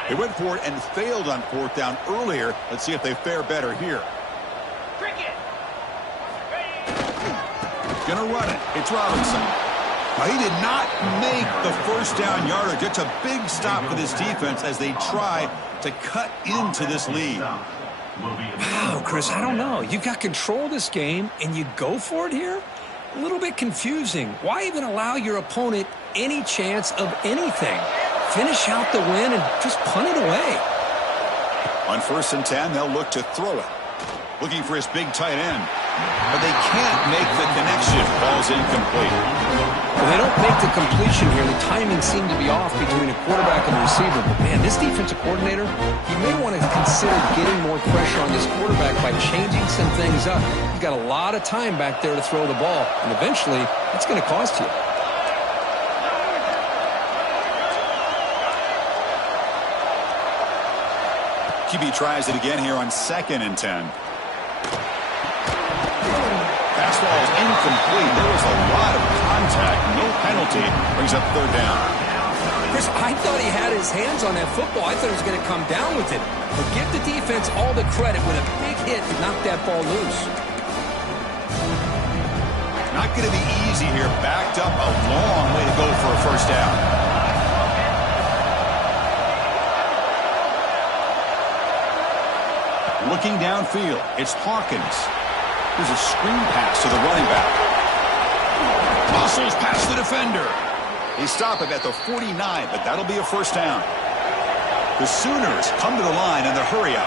They went for it and failed on fourth down earlier. Let's see if they fare better here. Gonna run it. It's Robinson. Well, he did not make the first down yardage. It's a big stop for this defense as they try to cut into this lead. Wow, Chris, I don't know. You got control of this game, and you go for it here? A little bit confusing. Why even allow your opponent any chance of anything? Finish out the win and just punt it away. On 1st and 10, they'll look to throw it. Looking for his big tight end. But they can't make the connection. Ball's incomplete. Well, they don't make the completion here. The timing seemed to be off between a quarterback and a receiver. But, man, this defensive coordinator, he may want to consider getting more pressure on this quarterback by changing some things up. He's got a lot of time back there to throw the ball. And eventually, it's going to cost you. QB tries it again here on 2nd and 10. Pass ball is incomplete. There was a lot of contact. No penalty. Brings up third down. Chris, I thought he had his hands on that football. I thought he was going to come down with it. But give the defense all the credit when a big hit knocked that ball loose. Not going to be easy here. Backed up a long way to go for a first down. Looking downfield, it's Hawkins. There's a screen pass to the running back. Muscles past the defender. They stop him at the 49, but that'll be a first down. The Sooners come to the line in the hurry-up.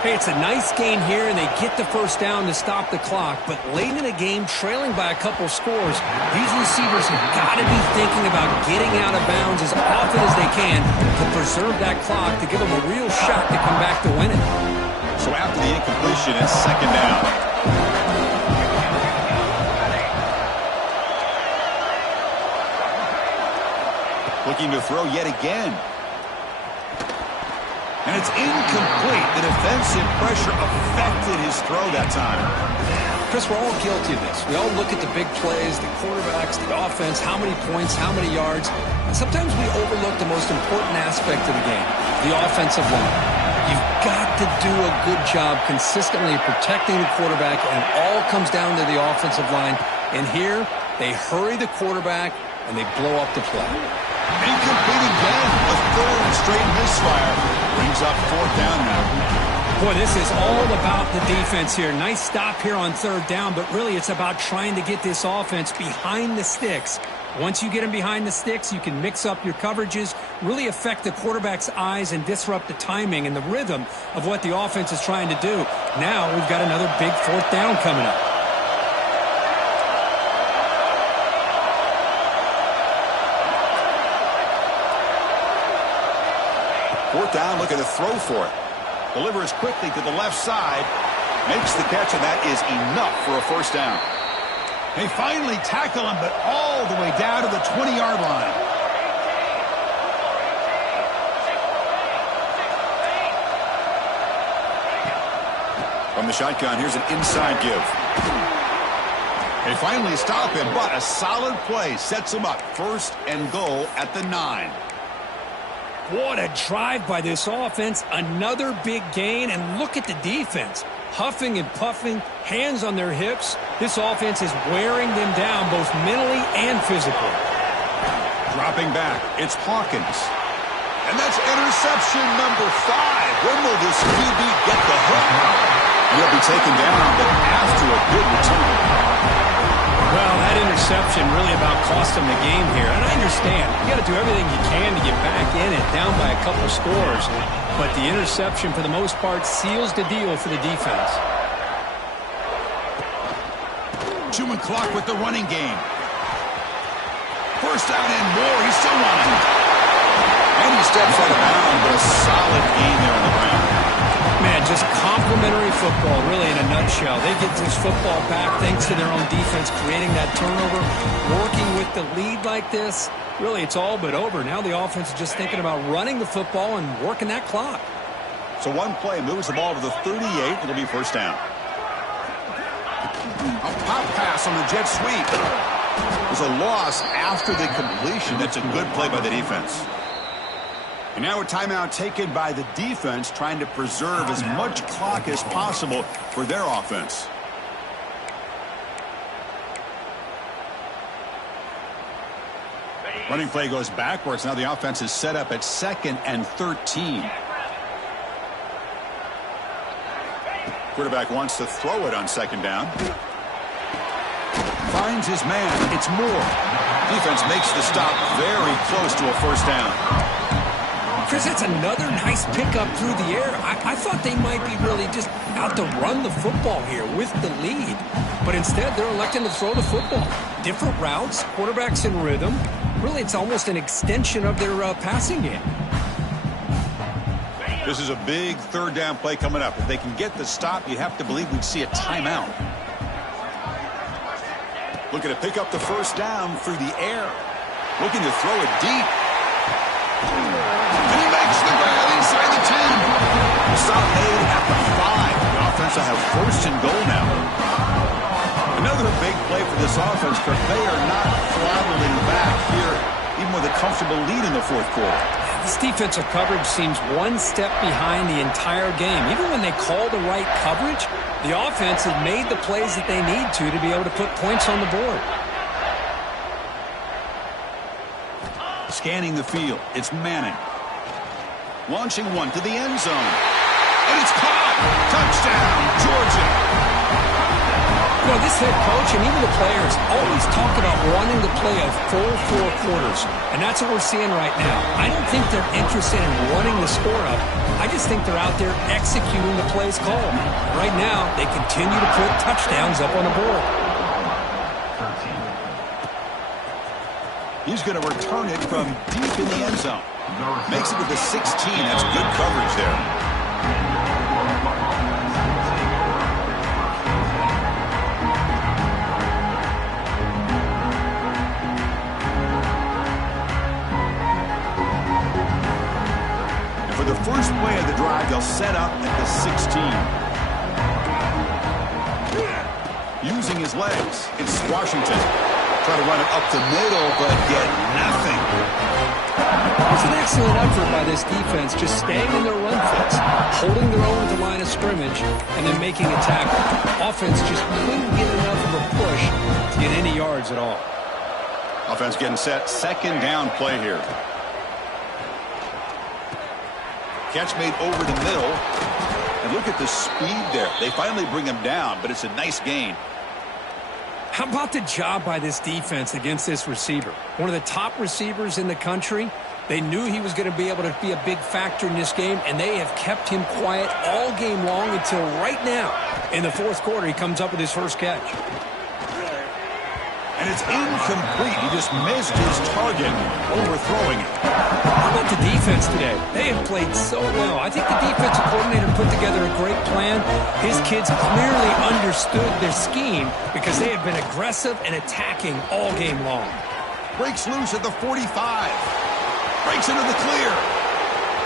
Hey, it's a nice game here, and they get the first down to stop the clock. But late in the game, trailing by a couple scores, these receivers have got to be thinking about getting out of bounds as often as they can to preserve that clock to give them a real shot to come back to win it. So after the incompletion, it's second down. Looking to throw yet again. And it's incomplete. The defensive pressure affected his throw that time. Chris, we're all guilty of this. We all look at the big plays, the quarterbacks, the offense, how many points, how many yards. And sometimes we overlook the most important aspect of the game, the offensive line. You've got to do a good job consistently protecting the quarterback, and it all comes down to the offensive line. And here, they hurry the quarterback, and they blow up the play. Incomplete again. A third straight misfire. Brings up fourth down now. Boy, this is all about the defense here. Nice stop here on third down, but really it's about trying to get this offense behind the sticks. Once you get them behind the sticks, you can mix up your coverages, really affect the quarterback's eyes and disrupt the timing and the rhythm of what the offense is trying to do. Now we've got another big fourth down coming up. Fourth down, looking to throw for it. Delivers quickly to the left side. Makes the catch, and that is enough for a first down. They finally tackle him, but all the way down to the 20-yard line. From the shotgun, here's an inside give. They finally stop him, but a solid play sets him up. First and goal at the 9. What a drive by this offense. Another big gain, and look at the defense. Huffing and puffing, hands on their hips. This offense is wearing them down both mentally and physically. Dropping back, it's Hawkins. And that's interception number 5. When will this QB get the hook? He'll be taken down, but after a good return. Well, that interception really about cost them the game here. And I understand. You got to do everything you can to get back in it, down by a couple scores. But the interception, for the most part, seals the deal for the defense. Chewing clock with the running game. First down and more. He's still running. And he steps out of bounds, but a solid gain there on the ground. Man, just complimentary football, really, in a nutshell. They get this football back thanks to their own defense, creating that turnover, working with the lead like this. Really, it's all but over. Now the offense is just thinking about running the football and working that clock. So one play moves the ball to the 38. It'll be first down. A pop pass on the jet sweep. There's a loss after the completion. That's a good play by the defense. And now a timeout taken by the defense, trying to preserve as much clock as possible for their offense. Running play goes backwards. Now the offense is set up at 2nd and 13. Quarterback wants to throw it on 2nd down. Finds his man. It's Moore. Defense makes the stop very close to a first down. Chris, that's another nice pickup through the air. I thought they might be really just out to run the football here with the lead. But instead, they're electing to throw the football. Different routes, quarterbacks in rhythm. Really, it's almost an extension of their passing game. This is a big 3rd down play coming up. If they can get the stop, you have to believe we'd see a timeout. Looking to pick up the first down through the air. Looking to throw it deep. And he makes the grab inside the 10. Stop made at the 5. The offense will have 1st and goal now. Another big play for this offense, but they are not throttling back here, even with a comfortable lead in the 4th quarter. This defensive coverage seems one step behind the entire game. Even when they call the right coverage, the offense has made the plays that they need to be able to put points on the board. Scanning the field, it's Manning. Launching one to the end zone. And it's caught! Touchdown, Georgia! You know, this head coach and even the players always talk about wanting to play a full 4 quarters. And that's what we're seeing right now. I don't think they're interested in running the score up. I just think they're out there executing the plays called. Right now, they continue to put touchdowns up on the board. He's going to return it from deep in the end zone. Makes it to the 16. That's good coverage there. And for the first play of the drive, they'll set up at the 16. Using his legs, it's Washington. Try to run it up the middle, but get nothing. It's an excellent effort by this defense, just staying in their run fits, holding their own at the line of scrimmage, and then making a tackle. Offense just couldn't get enough of a push to get any yards at all. Offense getting set. 2nd down play here. Catch made over the middle. And look at the speed there. They finally bring him down, but it's a nice gain. How about the job by this defense against this receiver? One of the top receivers in the country. They knew he was going to be able to be a big factor in this game, and they have kept him quiet all game long until right now. In the 4th quarter, he comes up with his first catch. And it's incomplete. He just missed his target, overthrowing it. How about the defense today? They have played so well. I think the defensive coordinator put together a great plan. His kids clearly understood their scheme because they have been aggressive and attacking all game long. Breaks loose at the 45. Breaks into the clear.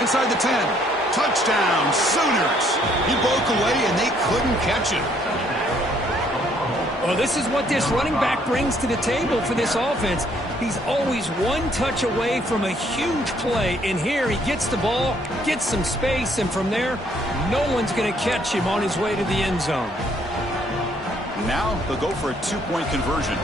Inside the 10. Touchdown, Sooners. He broke away and they couldn't catch him. Well, this is what this running back brings to the table for this offense. He's always one touch away from a huge play. And here he gets the ball, gets some space, and from there, no one's going to catch him on his way to the end zone. Now they'll go for a 2-point conversion.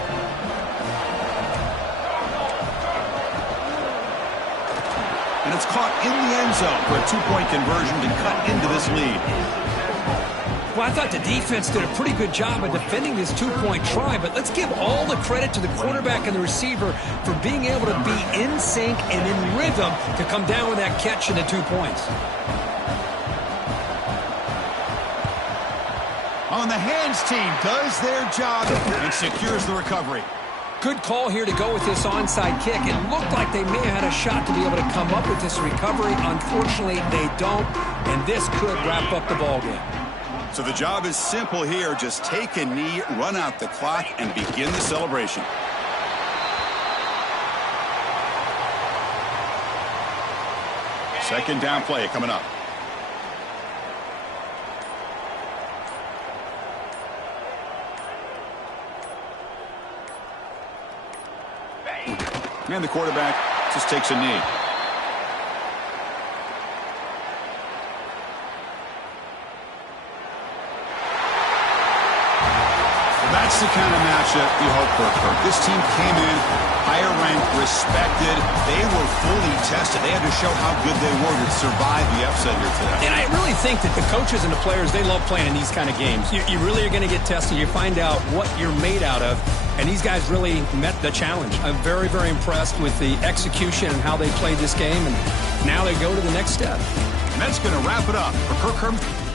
And it's caught in the end zone for a 2-point conversion to cut into this lead. Well, I thought the defense did a pretty good job of defending this two-point try, but let's give all the credit to the quarterback and the receiver for being able to be in sync and in rhythm to come down with that catch and the 2 points. On the hands team does their job and secures the recovery. Good call here to go with this onside kick. It looked like they may have had a shot to be able to come up with this recovery. Unfortunately, they don't, and this could wrap up the ballgame. So the job is simple here. Just take a knee, run out the clock, and begin the celebration. Second down play coming up. And the quarterback just takes a knee. That's the kind of matchup you hope for, Kirk. This team came in higher ranked, respected. They were fully tested. They had to show how good they were to survive the upset here today. And I really think that the coaches and the players, they love playing in these kind of games. You really are going to get tested. You find out what you're made out of. And these guys really met the challenge. I'm very, very impressed with the execution and how they played this game. And now they go to the next step. And that's going to wrap it up. For Kirk Herbstreit,